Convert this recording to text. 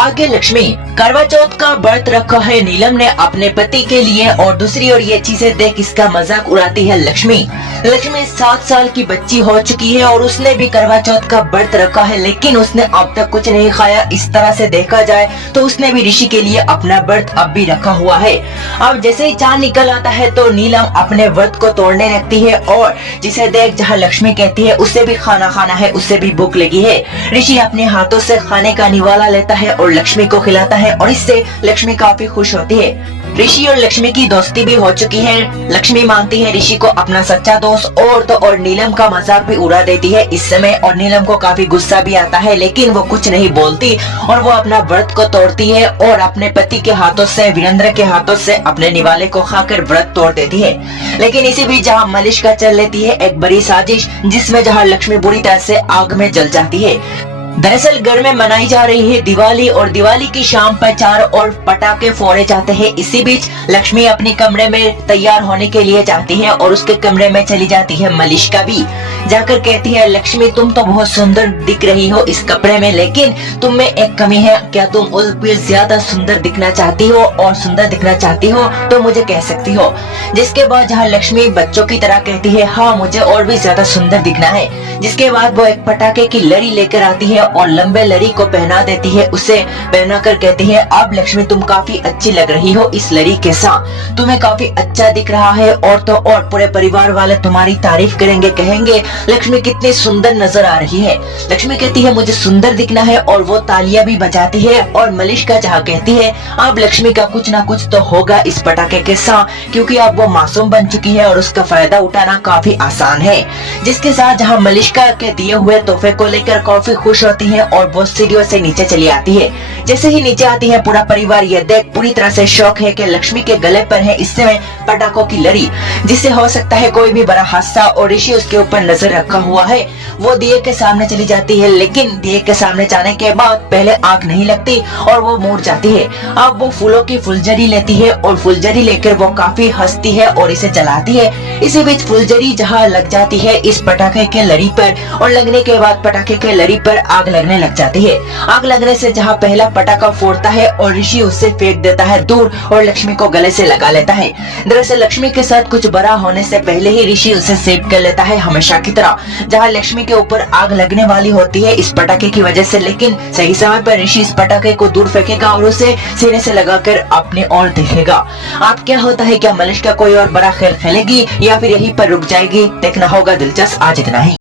भाग्य लक्ष्मी। करवा चौथ का व्रत रखा है नीलम ने अपने पति के लिए और दूसरी ओर ये चीजें देख इसका मजाक उड़ाती है लक्ष्मी। लक्ष्मी 7 साल की बच्ची हो चुकी है और उसने भी करवा चौथ का व्रत रखा है, लेकिन उसने अब तक कुछ नहीं खाया। इस तरह से देखा जाए तो उसने भी ऋषि के लिए अपना व्रत अब भी रखा हुआ है। अब जैसे ही चांद निकल आता है तो नीलम अपने व्रत को तोड़ने लगती है और जिसे देख जहाँ लक्ष्मी कहती है उससे भी खाना खाना है, उससे भी भूख लगी है। ऋषि अपने हाथों से खाने का निवाला लेता है और लक्ष्मी को खिलाता है और इससे लक्ष्मी काफी खुश होती है। ऋषि और लक्ष्मी की दोस्ती भी हो चुकी है। लक्ष्मी मानती है ऋषि को अपना सच्चा दोस्त और तो और नीलम का मजाक भी उड़ा देती है इस समय, और नीलम को काफी गुस्सा भी आता है, लेकिन वो कुछ नहीं बोलती और वो अपना व्रत को तोड़ती है और अपने पति के हाथों से, वीरेंद्र के हाथों से अपने निवाले को खाकर व्रत तोड़ देती है। लेकिन इसी बीच जहाँ मलिष्का चल लेती है एक बड़ी साजिश, जिसमें जहाँ लक्ष्मी बुरी तरह से आग में जल जाती है। दरअसल घर में मनाई जा रही है दिवाली और दिवाली की शाम पर चारों ओर पटाखे फोड़े जाते हैं। इसी बीच लक्ष्मी अपने कमरे में तैयार होने के लिए जाती है और उसके कमरे में चली जाती है मलिष्का भी। जाकर कहती है, लक्ष्मी तुम तो बहुत सुंदर दिख रही हो इस कपड़े में, लेकिन तुम में एक कमी है। क्या तुम उस भी ज्यादा सुंदर दिखना चाहती हो और सुंदर दिखना चाहती हो तो मुझे कह सकती हो। जिसके बाद जहाँ लक्ष्मी बच्चों की तरह कहती है, हाँ मुझे और भी ज्यादा सुंदर दिखना है। जिसके बाद वो एक पटाखे की लड़ी लेकर आती है और लंबे लड़ी को पहना देती है। उसे पहनाकर कहती है, अब लक्ष्मी तुम काफी अच्छी लग रही हो इस लड़ी के साथ, तुम्हें काफी अच्छा दिख रहा है और तो और पूरे परिवार वाले तुम्हारी तारीफ करेंगे, कहेंगे लक्ष्मी कितनी सुंदर नजर आ रही है। लक्ष्मी कहती है मुझे सुंदर दिखना है और वो तालियां भी बजाती है और मलिष्का जहाँ कहती है अब लक्ष्मी का कुछ ना कुछ तो होगा इस पटाखे के साथ, क्योंकि अब वो मासूम बन चुकी है और उसका फायदा उठाना काफी आसान है। जिसके साथ जहाँ मलिष्का के दिए हुए तोहफे को लेकर काफी खुश होती है और वो सीढ़ियों से नीचे चली आती है। जैसे ही नीचे आती है पूरा परिवार ये देख पूरी तरह से शौक है कि लक्ष्मी के गले पर है इस समय पटाखों की लड़ी, जिससे हो सकता है कोई भी बड़ा हादसा, और ऋषि उसके ऊपर नजर रखा हुआ है। वो दिए के सामने चली जाती है, लेकिन दिए के सामने जाने के बाद पहले आग नहीं लगती और वो मुड़ जाती है। अब वो फूलों की फुलझड़ी लेती है और फुलझड़ी लेकर वो काफी हंसती है और इसे जलाती है। इसी बीच फुलझड़ी जहाँ लग जाती है इस पटाखे के लड़ी पर और लगने के बाद पटाखे के लड़ी पर आग लगने लग जाती है। आग लगने से जहाँ पहला पटाखा फोड़ता है और ऋषि उससे फेंक देता है दूर और लक्ष्मी को गले से लगा लेता है। दरअसल लक्ष्मी के साथ कुछ बड़ा होने से पहले ही ऋषि उसे सेव कर लेता है हमेशा की तरह। जहाँ लक्ष्मी के ऊपर आग लगने वाली होती है इस पटाखे की वजह से, लेकिन सही समय पर ऋषि इस पटाखे को दूर फेंकेगा और उसे सीने से लगाकर अपने ओर देखेगा। अब क्या होता है, क्या मलिष्का कोई और बड़ा खेल खेलेगी या फिर यहीं पर रुक जाएगी? देखना होगा दिलचस्प। आज इतना ही।